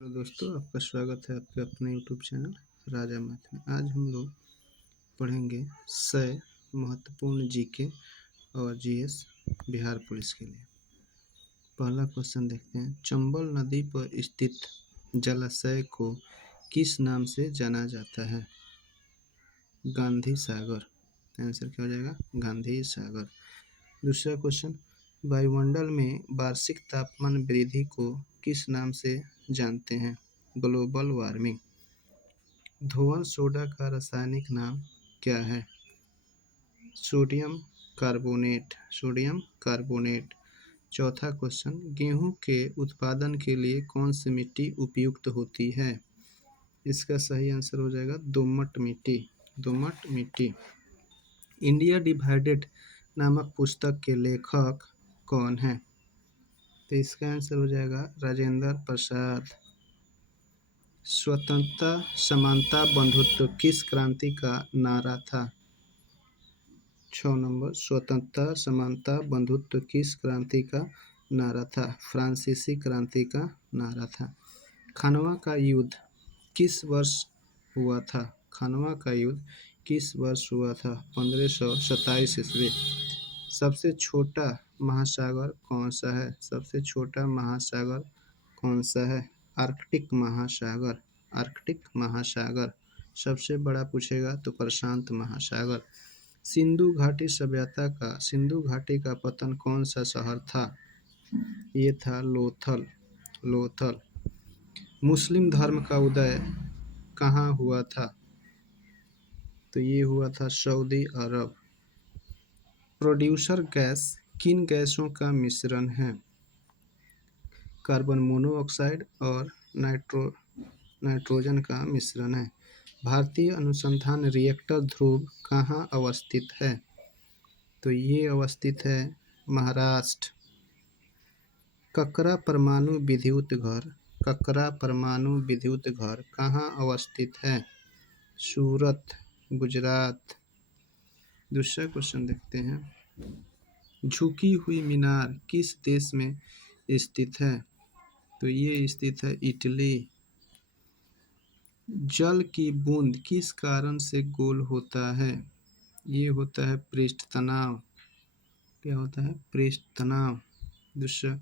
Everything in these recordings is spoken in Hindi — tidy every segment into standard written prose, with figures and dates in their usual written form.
हेलो दोस्तों, आपका स्वागत है आपके अपने यूट्यूब चैनल राजा मैथ में। आज हम लोग पढ़ेंगे 100 महत्वपूर्ण जीके और जीएस बिहार पुलिस के लिए। पहला क्वेश्चन देखते हैं। चंबल नदी पर स्थित जलाशय को किस नाम से जाना जाता है? गांधी सागर। आंसर क्या हो जाएगा? गांधी सागर। दूसरा क्वेश्चन, वायुमंडल में वार्षिक तापमान वृद्धि को किस नाम से जानते हैं? Global warming. धोवन सोडा का रासायनिक नाम क्या है? Sodium carbonate. Sodium carbonate. चौथा क्वेश्चन, गेहूं के उत्पादन के लिए कौन सी मिट्टी उपयुक्त होती है? इसका सही आंसर हो जाएगा दोमट मिट्टी। दोमट मिट्टी। इंडिया डिवाइडेड नामक पुस्तक के लेखक कौन हैं? तो इसका आंसर हो जाएगा राजेंद्र प्रसाद। स्वतंत्रता समानता बंधुत्व किस क्रांति का नारा था? 6 नंबर, स्वतंत्रता समानता बंधुत्व किस क्रांति का नारा था? फ्रांसीसी क्रांति का नारा था। खानवा का युद्ध किस वर्ष हुआ था? खानवा का युद्ध किस वर्ष हुआ था? 1527 ईस्वी। सबसे छोटा महासागर कौन सा है? सबसे छोटा महासागर कौन सा है? आर्कटिक महासागर। आर्कटिक महासागर। सबसे बड़ा पूछेगा तो प्रशांत महासागर। सिंधु घाटी का पतन कौन सा शहर था? ये था लोथल। लोथल। मुस्लिम धर्म का उदय कहाँ हुआ था? तो ये हुआ था सऊदी अरब। प्रोड्यूसर गैस किन गैसों का मिश्रण है? कार्बन मोनोऑक्साइड और नाइट्रोजन का मिश्रण है। भारतीय अनुसंधान रिएक्टर ध्रुव कहाँ अवस्थित है? तो ये अवस्थित है महाराष्ट्र। ककरा परमाणु विद्युत घर कहाँ अवस्थित है? सूरत, गुजरात। दूसरा क्वेश्चन देखते हैं। झुकी हुई मीनार किस देश में स्थित है? तो ये स्थित है इटली। जल की बूंद किस कारण से गोल होता है? ये होता है पृष्ठ तनाव। क्या होता है? पृष्ठ तनाव। दूसरा,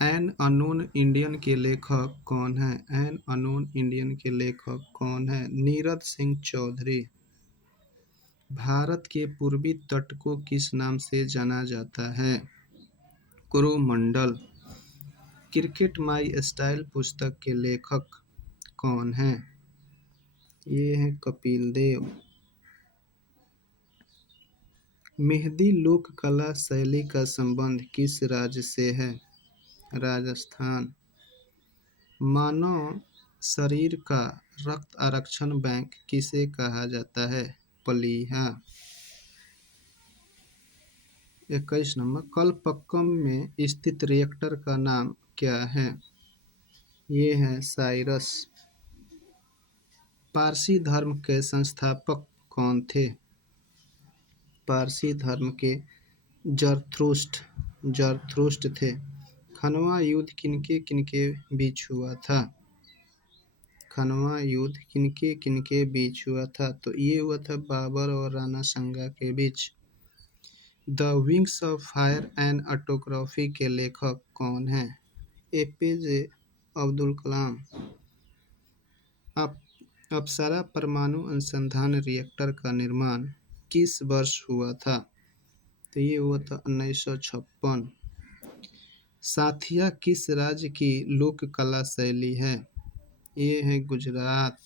एन अनोन इंडियन के लेखक कौन है? एन अनोन इंडियन के लेखक कौन है? नीरज सिंह चौधरी। भारत के पूर्वी तट को किस नाम से जाना जाता है? कोरोमंडल। क्रिकेट माई स्टाइल पुस्तक के लेखक कौन हैं? ये है कपिल देव। मेहंदी लोक कला शैली का संबंध किस राज्य से है? राजस्थान। मानव शरीर का रक्त आरक्षण बैंक किसे कहा जाता है? प्लीहा। 21 नंबर, कलपक्कम में स्थित रिएक्टर का नाम क्या है? ये है साइरस। पारसी धर्म के संस्थापक कौन थे? पारसी धर्म के जरथुष्ट्र थे। खनवा युद्ध किनके किनके बीच हुआ था? खनवा युद्ध किनके किनके बीच हुआ था? तो ये हुआ था बाबर और राणा सांगा के बीच। The wings of fire and autobiography के लेखक कौन हैं? एपीजे अब्दुल कलाम। अप्सरा परमाणु अनुसंधान रिएक्टर का निर्माण किस वर्ष हुआ था? तो ये हुआ था 1956। साथिया किस राज्य की लोक कला शैली है? ये है गुजरात।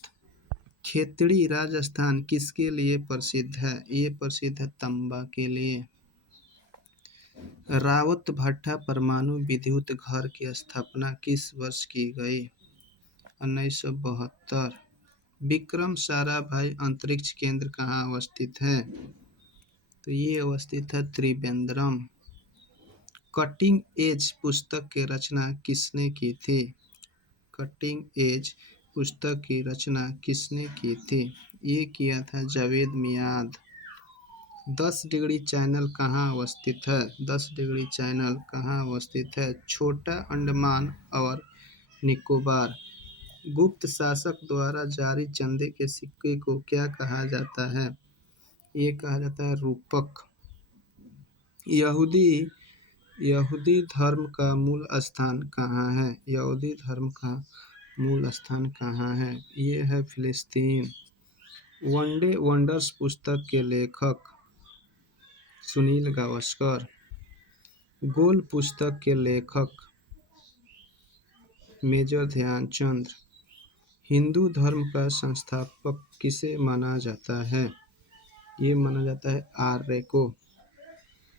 खेतड़ी राजस्थान किसके लिए प्रसिद्ध है? ये प्रसिद्ध है तंबा के लिए। रावत भाटा परमाणु विद्युत घर की स्थापना किस वर्ष की गई? 1972। विक्रम साराभाई अंतरिक्ष केंद्र कहाँ अवस्थित है? तो ये अवस्थित है त्रिवेंद्रम। कटिंग एज पुस्तक की रचना किसने की थी? कटिंग एज पुस्तक की रचना किसने की थी? ये किया था जावेद मियाद। 10 डिग्री चैनल कहाँ अवस्थित है? 10 डिग्री चैनल कहाँ अवस्थित है? छोटा अंडमान और निकोबार। गुप्त शासक द्वारा जारी चंदे के सिक्के को क्या कहा जाता है? ये कहा जाता है रूपक। यहूदी यहूदी धर्म का मूल स्थान कहाँ है? यहूदी धर्म का मूल स्थान कहाँ है? ये है फिलिस्तीन। वनडे वंडर्स पुस्तक के लेखक सुनील गावस्कर। गोल पुस्तक के लेखक मेजर ध्यानचंद। हिंदू धर्म का संस्थापक किसे माना जाता है? ये माना जाता है आर्य को।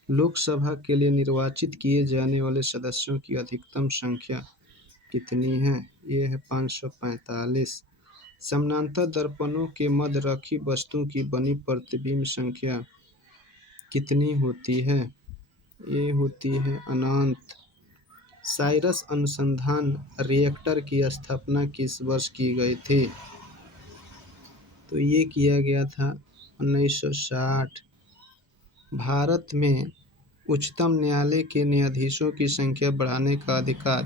लोकसभा के लिए निर्वाचित किए जाने वाले सदस्यों की अधिकतम संख्या कितनी है? ये है 545। समानांतर दर्पणों के मध्य रखी वस्तु की बनी प्रतिबिंब संख्या कितनी होती है? ये होती है अनंत। साइरस अनुसंधान रिएक्टर की स्थापना किस वर्ष की गई थी? तो ये किया गया था 1960। भारत में उच्चतम न्यायालय के न्यायाधीशों की संख्या बढ़ाने का अधिकार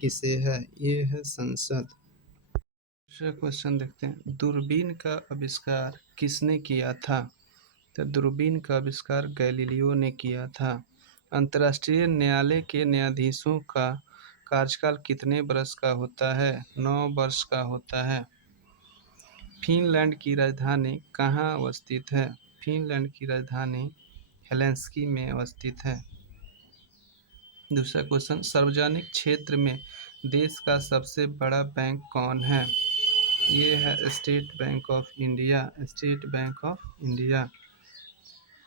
किसे है? ये है संसद। दूसरा क्वेश्चन देखते हैं। दूरबीन का आविष्कार किसने किया था? तो दूरबीन का आविष्कार गैलीलियो ने किया था। अंतर्राष्ट्रीय न्यायालय के न्यायाधीशों का कार्यकाल कितने वर्ष का होता है? 9 वर्ष का होता है। फिनलैंड की राजधानी कहाँ अवस्थित है? फिनलैंड की राजधानी हेलेंसिकी में अवस्थित है। दूसरा क्वेश्चन। सार्वजनिक क्षेत्र में देश का सबसे बड़ा बैंक कौन है? ये है state bank of India. State bank of India.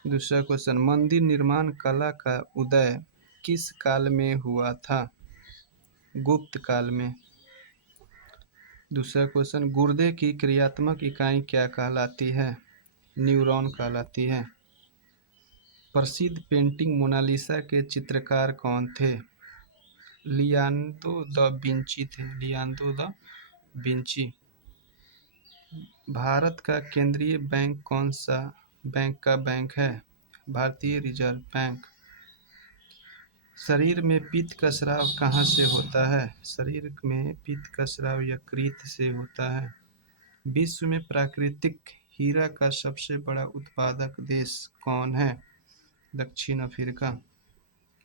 दूसरा क्वेश्चन। मंदिर निर्माण कला का उदय किस काल में हुआ था? गुप्त काल में। दूसरा क्वेश्चन। गुर्दे की क्रियात्मक इकाई क्या कहलाती है? न्यूरॉन कहलाती है। प्रसिद्ध पेंटिंग मोनालिसा के चित्रकार कौन थे? लियोनार्दो दा विंची थे। Leonardo da Vinci. भारत का केंद्रीय बैंक कौन सा बैंक है? भारतीय रिजर्व बैंक। शरीर में पित्त का स्राव कहाँ से होता है? शरीर में पित्त का स्राव यकृत से होता है। विश्व में प्राकृतिक हीरा का सबसे बड़ा उत्पादक देश कौन है? दक्षिण अफ्रीका।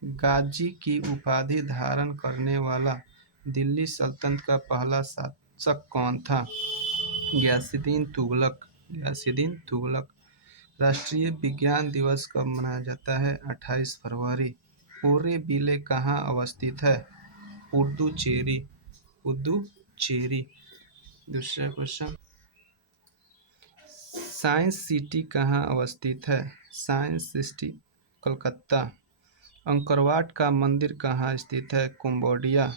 गाजी की उपाधि धारण करने वाला दिल्ली सल्तनत का पहला शासक कौन था? गयासुद्दीन तुगलक। गयासुद्दीन तुगलक। राष्ट्रीय विज्ञान दिवस कब मनाया जाता है? 28 फरवरी। ओरेविले कहाँ अवस्थित है? पुडुचेरी। पुडुचेरी। दूसरा क्वेश्चन। साइंस सिटी कहाँ अवस्थित है? Science city Calcutta. अंकरवाट का मंदिर कहाँ स्थित है? कंबोडिया।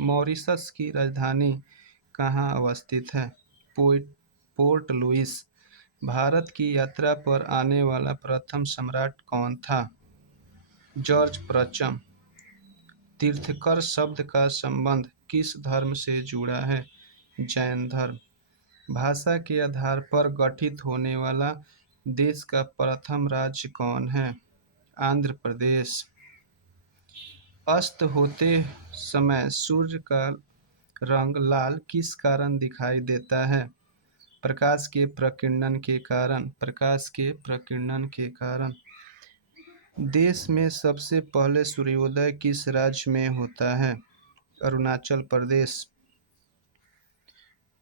मॉरिशस की राजधानी कहाँ अवस्थित है? Port Louis. भारत की यात्रा पर आने वाला प्रथम सम्राट कौन था? जॉर्ज प्रथम। तीर्थंकर शब्द का संबंध किस धर्म से जुड़ा है? जैन धर्म। भाषा के आधार पर गठित होने वाला देश का प्रथम राज्य कौन है? आंध्र प्रदेश। अस्त होते समय सूर्य का रंग लाल किस कारण दिखाई देता है? प्रकाश के प्रकीर्णन के कारण। प्रकाश के प्रकीर्णन के कारण। देश में सबसे पहले सूर्योदय किस राज्य में होता है? अरुणाचल प्रदेश।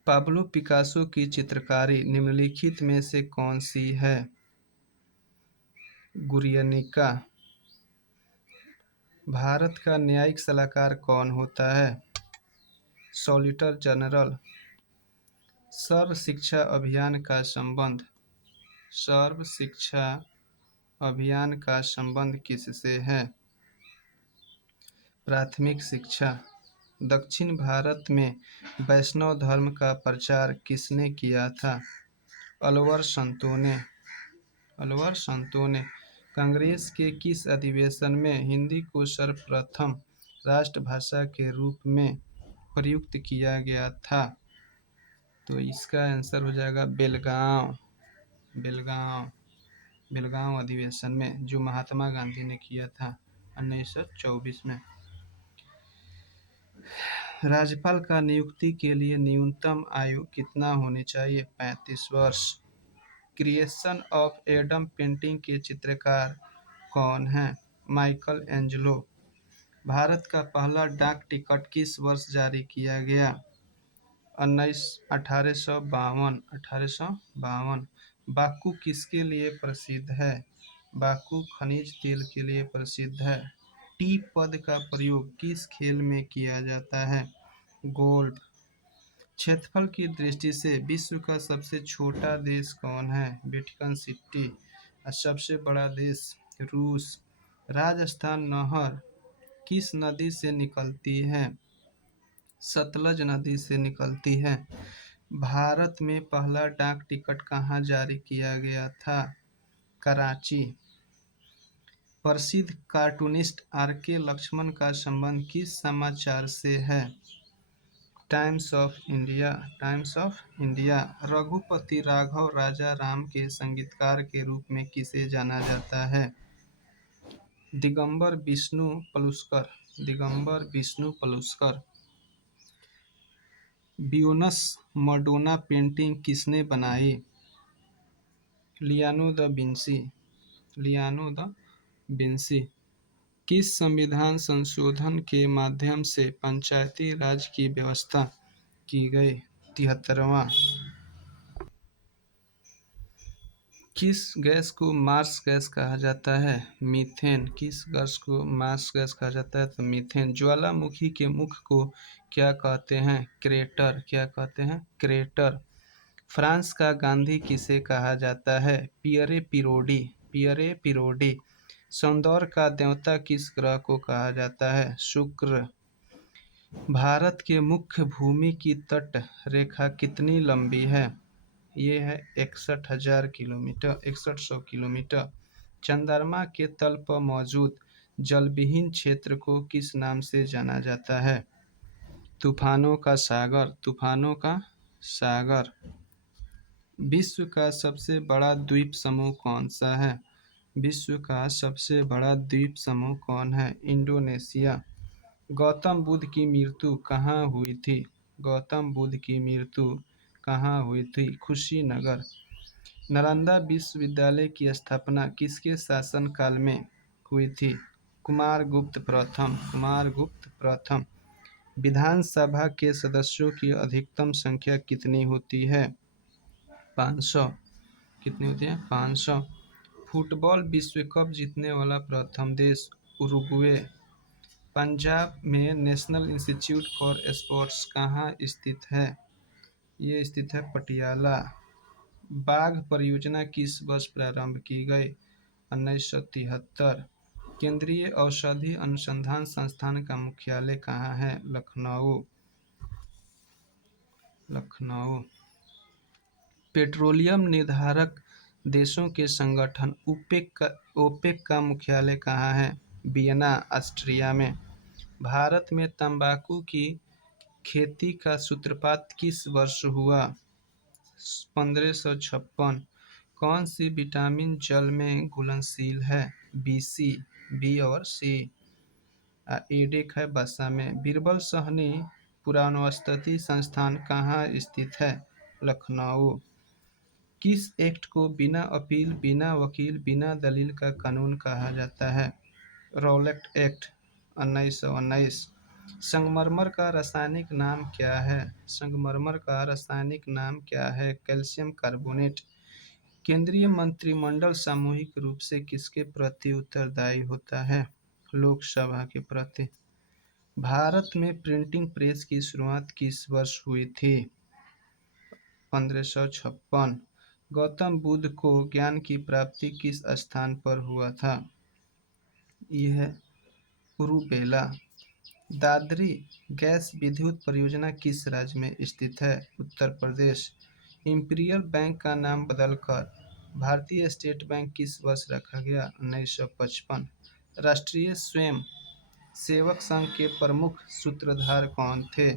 पाब्लो पिकासो की चित्रकारी निम्नलिखित में से कौन सी है? गुरियनिका। भारत का न्यायिक सलाहकार कौन होता है? Solicitor general. सर्व शिक्षा अभियान का संबंध। सर्व शिक्षा अभियान का संबंध किससे है? प्राथमिक शिक्षा। दक्षिण भारत में वैष्णव धर्म का प्रचार किसने किया था? अलवर संतों ने। अलवर संतों ने। कांग्रेस के किस अधिवेशन में हिंदी को सर्वप्रथम राष्ट्रभाषा के रूप में प्रयुक्त किया गया था? तो इसका आंसर हो जाएगा बेलगांव। बेलगांव। बेलगांव अधिवेशन में, जो महात्मा गांधी ने किया था 1924 में। राज्यपाल का नियुक्ति के लिए न्यूनतम आयु कितना होनी चाहिए? 35 वर्ष। क्रिएशन ऑफ एडम पेंटिंग के चित्रकार कौन हैं? Michael Angelo. भारत का पहला डाक टिकट किस वर्ष जारी किया गया? 1852। बाकू किसके लिए प्रसिद्ध है? बाकू खनिज तेल के लिए प्रसिद्ध है। टी पद का प्रयोग किस खेल में किया जाता है? गोल्फ। क्षेत्रफल की दृष्टि से विश्व का सबसे छोटा देश कौन है? Vatican city. और सबसे बड़ा देश रूस। राजस्थान नहर किस नदी से निकलती है? सतलज नदी से निकलती है। भारत में पहला डाक टिकट कहाँ जारी किया गया था? कराची। प्रसिद्ध कार्टूनिस्ट आर के लक्ष्मण का संबंध किस समाचार से है? Times of India. Times of India. Raghupati Raghav Raja Ram के संगीतकार के रूप में किसे जाना जाता है? Digambar Vishnu Paluskar. Digambar Vishnu Paluskar. Benois Madonna painting किसने बनाई? Leonardo da Vinci. Leonardo da Vinci. किस संविधान संशोधन के माध्यम से पंचायती राज की व्यवस्था की गई? 73वां। किस गैस को मार्स गैस कहा जाता है? मीथेन। किस गैस को मार्स गैस कहा जाता है? तो मीथेन। ज्वालामुखी के मुख को क्या कहते हैं? क्रेटर। क्या कहते हैं? क्रेटर। फ्रांस का गांधी किसे कहा जाता है? पियरे पिरोडी। पियरे पिरोडी। सौंदर्य का देवता किस ग्रह को कहा जाता है? शुक्र। भारत के मुख्य भूमि की तट रेखा कितनी लंबी है? ये है 61,000 किलोमीटर, 6100 किलोमीटर। चंद्रमा के तल पर मौजूद जलविहीन क्षेत्र को किस नाम से जाना जाता है? तूफानों का सागर। तूफानों का सागर। विश्व का सबसे बड़ा द्वीप समूह कौन सा है? विश्व का सबसे बड़ा द्वीप समूह कौन है? इंडोनेशिया। गौतम बुद्ध की मृत्यु कहाँ हुई थी? गौतम बुद्ध की मृत्यु कहाँ हुई थी? कुशीनगर। नालंदा विश्वविद्यालय की स्थापना किसके शासनकाल में हुई थी? कुमारगुप्त प्रथम। कुमारगुप्त प्रथम। विधानसभा के सदस्यों की अधिकतम संख्या कितनी होती है? 500। कितनी होती है? 500। फुटबॉल विश्व कप जीतने वाला प्रथम देश उरुग्वे। पंजाब में नेशनल इंस्टीट्यूट फॉर स्पोर्ट्स कहाँ स्थित है? ये स्थित है पटियाला। बाघ परियोजना किस वर्ष प्रारंभ की गई? 1973। केंद्रीय औषधि अनुसंधान संस्थान का मुख्यालय कहाँ है? लखनऊ। लखनऊ। पेट्रोलियम निर्धारक देशों के संगठन ओपेक का मुख्यालय कहाँ है? वियना, ऑस्ट्रिया में। भारत में तंबाकू की खेती का सूत्रपात किस वर्ष हुआ? 1556। कौन सी विटामिन जल में घुलनशील है? बी बी और सी। एडिक है वसा में। बीरबल साहनी पुरातत्व संस्थान कहाँ स्थित है? लखनऊ। किस एक्ट को बिना अपील, बिना वकील, बिना दलील का कानून कहा जाता है? Rowlatt act 1919। संगमरमर का रासायनिक नाम क्या है? संगमरमर का रासायनिक नाम क्या है? Calcium carbonate. केंद्रीय मंत्रिमंडल सामूहिक रूप से किसके प्रति उत्तरदायी होता है? लोकसभा के प्रति। भारत में प्रिंटिंग प्रेस की शुरुआत किस वर्ष हुई थी? 1556। गौतम बुद्ध को ज्ञान की प्राप्ति किस स्थान पर हुआ था? यह है उरुबेला। दादरी गैस विद्युत परियोजना किस राज्य में स्थित है? उत्तर प्रदेश। इंपीरियल बैंक का नाम बदलकर भारतीय स्टेट बैंक किस वर्ष रखा गया? 1955। राष्ट्रीय स्वयं सेवक संघ के प्रमुख सूत्रधार कौन थे?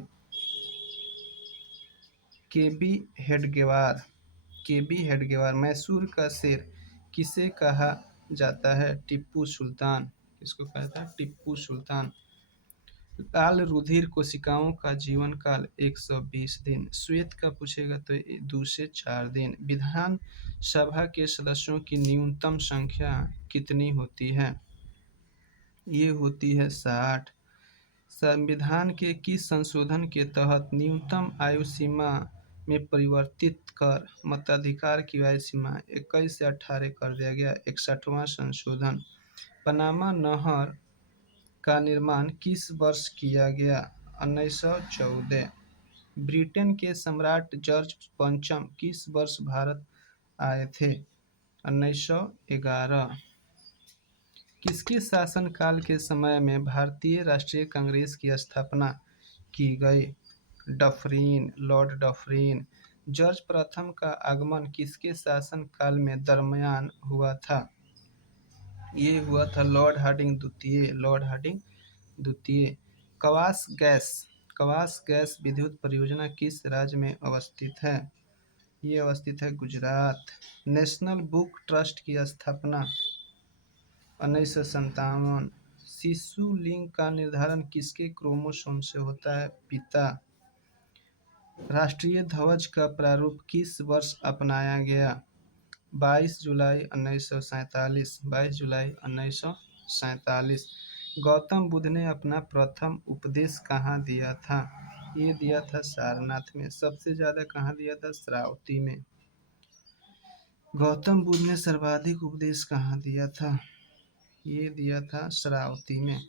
केबी हेडगेवार। केबी हेडगेवार। मैसूर का शेर किसे कहा जाता है? टीपू सुल्तान। किसको कहता है? टीपू सुल्तान। लाल रुधिर कोशिकाओं का जीवन काल 120 दिन। श्वेत का पूछेगा तो 2 से 4 दिन। विधान सभा के सदस्यों की न्यूनतम संख्या कितनी होती है? ये होती है 60। संविधान के किस संशोधन के तहत न्यूनतम आयु सीमा में परिवर्तित कर मताधिकार की आयु सीमा 21 से 18 कर दिया गया? 61वां संशोधन। पनामा नहर का निर्माण किस वर्ष किया गया? 1914। ब्रिटेन के सम्राट जॉर्ज पंचम किस वर्ष भारत आए थे? 1911। किसके शासनकाल के समय में भारतीय राष्ट्रीय कांग्रेस की स्थापना की गई? Dufferin, Lord Dufferin. जॉर्ज प्रथम का आगमन किसके शासनकाल में दरमियान हुआ था? ये हुआ था लॉर्ड हार्डिंग द्वितीय। लॉर्ड हार्डिंग द्वितीय। कवास गैस कवास गैस विद्युत परियोजना किस राज्य में अवस्थित है? ये अवस्थित है गुजरात। नेशनल बुक ट्रस्ट की स्थापना 1957। शिशु लिंग का निर्धारण किसके क्रोमोसोम से होता है? पिता। राष्ट्रीय ध्वज का प्रारूप किस वर्ष अपनाया गया? 22 जुलाई 1947। 22 जुलाई 1947। गौतम बुद्ध ने अपना प्रथम उपदेश कहाँ दिया था? ये दिया था सारनाथ में। सबसे ज़्यादा कहाँ दिया था? श्रावस्ती में। गौतम बुद्ध ने सर्वाधिक उपदेश कहाँ दिया था? ये दिया था श्रावस्ती में।